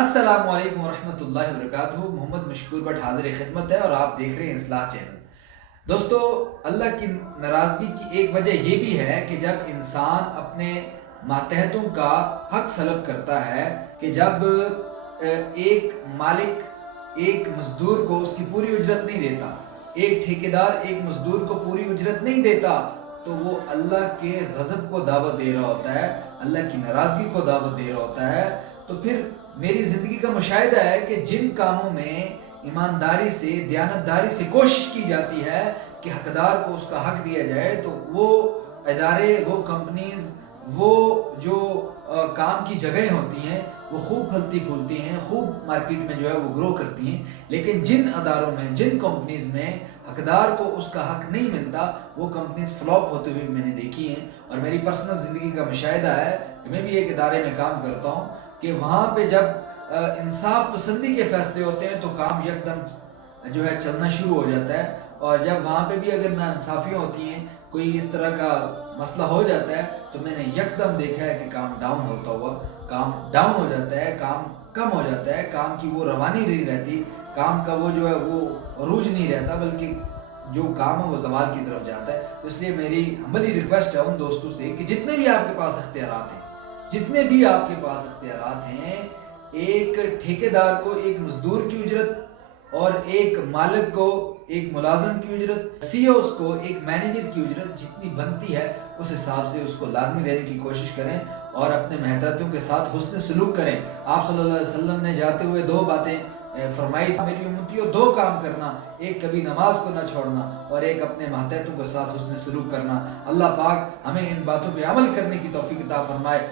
السلام علیکم ورحمۃ اللہ وبرکاتہ۔ محمد مشکور بٹ حاضر خدمت ہے اور آپ دیکھ رہے ہیں اصلاح چینل۔ دوستو، اللہ کی ناراضگی کی ایک وجہ یہ بھی ہے کہ جب انسان اپنے ماتحتوں کا حق سلب کرتا ہے، کہ جب ایک مالک ایک مزدور کو اس کی پوری اجرت نہیں دیتا، ایک ٹھیکیدار ایک مزدور کو پوری اجرت نہیں دیتا، تو وہ اللہ کے غضب کو دعوت دے رہا ہوتا ہے، اللہ کی ناراضگی کو دعوت دے رہا ہوتا ہے۔ تو پھر میری زندگی کا مشاہدہ ہے کہ جن کاموں میں ایمانداری سے، دیانتداری سے کوشش کی جاتی ہے کہ حقدار کو اس کا حق دیا جائے، تو وہ ادارے، وہ کمپنیز، وہ جو کام کی جگہیں ہوتی ہیں وہ خوب پھلتی پھولتی ہیں، خوب مارکیٹ میں جو ہے وہ گرو کرتی ہیں۔ لیکن جن اداروں میں، جن کمپنیز میں حقدار کو اس کا حق نہیں ملتا، وہ کمپنیز فلاپ ہوتے ہوئے میں نے دیکھی ہیں۔ اور میری پرسنل زندگی کا مشاہدہ ہے کہ میں بھی ایک ادارے میں کام کرتا ہوں کہ وہاں پہ جب انصاف پسندی کے فیصلے ہوتے ہیں تو کام یکدم جو ہے چلنا شروع ہو جاتا ہے، اور جب وہاں پہ بھی اگر ناانصافیاں ہوتی ہیں، کوئی اس طرح کا مسئلہ ہو جاتا ہے، تو میں نے یکدم دیکھا ہے کہ کام ڈاؤن ہوتا ہوا، کام ڈاؤن ہو جاتا ہے، کام کم ہو جاتا ہے، کام کی وہ روانی نہیں رہتی، کام کا وہ جو ہے وہ عروج نہیں رہتا، بلکہ جو کام ہے وہ زوال کی طرف جاتا ہے۔ تو اس لیے میری ہمبلی ریکویسٹ ہے ان دوستوں سے کہ جتنے بھی آپ کے پاس اختیارات ہیں، جتنے بھی آپ کے پاس اختیارات ہیں، ایک ٹھیکیدار کو ایک مزدور کی اجرت، اور ایک مالک کو ایک ملازم کی اجرت، سی اوز کو ایک مینیجر کی اجرت جتنی بنتی ہے اس حساب سے اس کو لازمی دینے کی کوشش کریں، اور اپنے محترتوں کے ساتھ حسن سلوک کریں۔ آپ صلی اللہ علیہ وسلم نے جاتے ہوئے دو باتیں فرمائی تھی، میری امتیوں دو کام کرنا، ایک کبھی نماز کو نہ چھوڑنا، اور ایک اپنے ماتحتوں کے ساتھ حسن سلوک کرنا۔ اللہ پاک ہمیں ان باتوں پہ عمل کرنے کی توفیق عطا فرمائے۔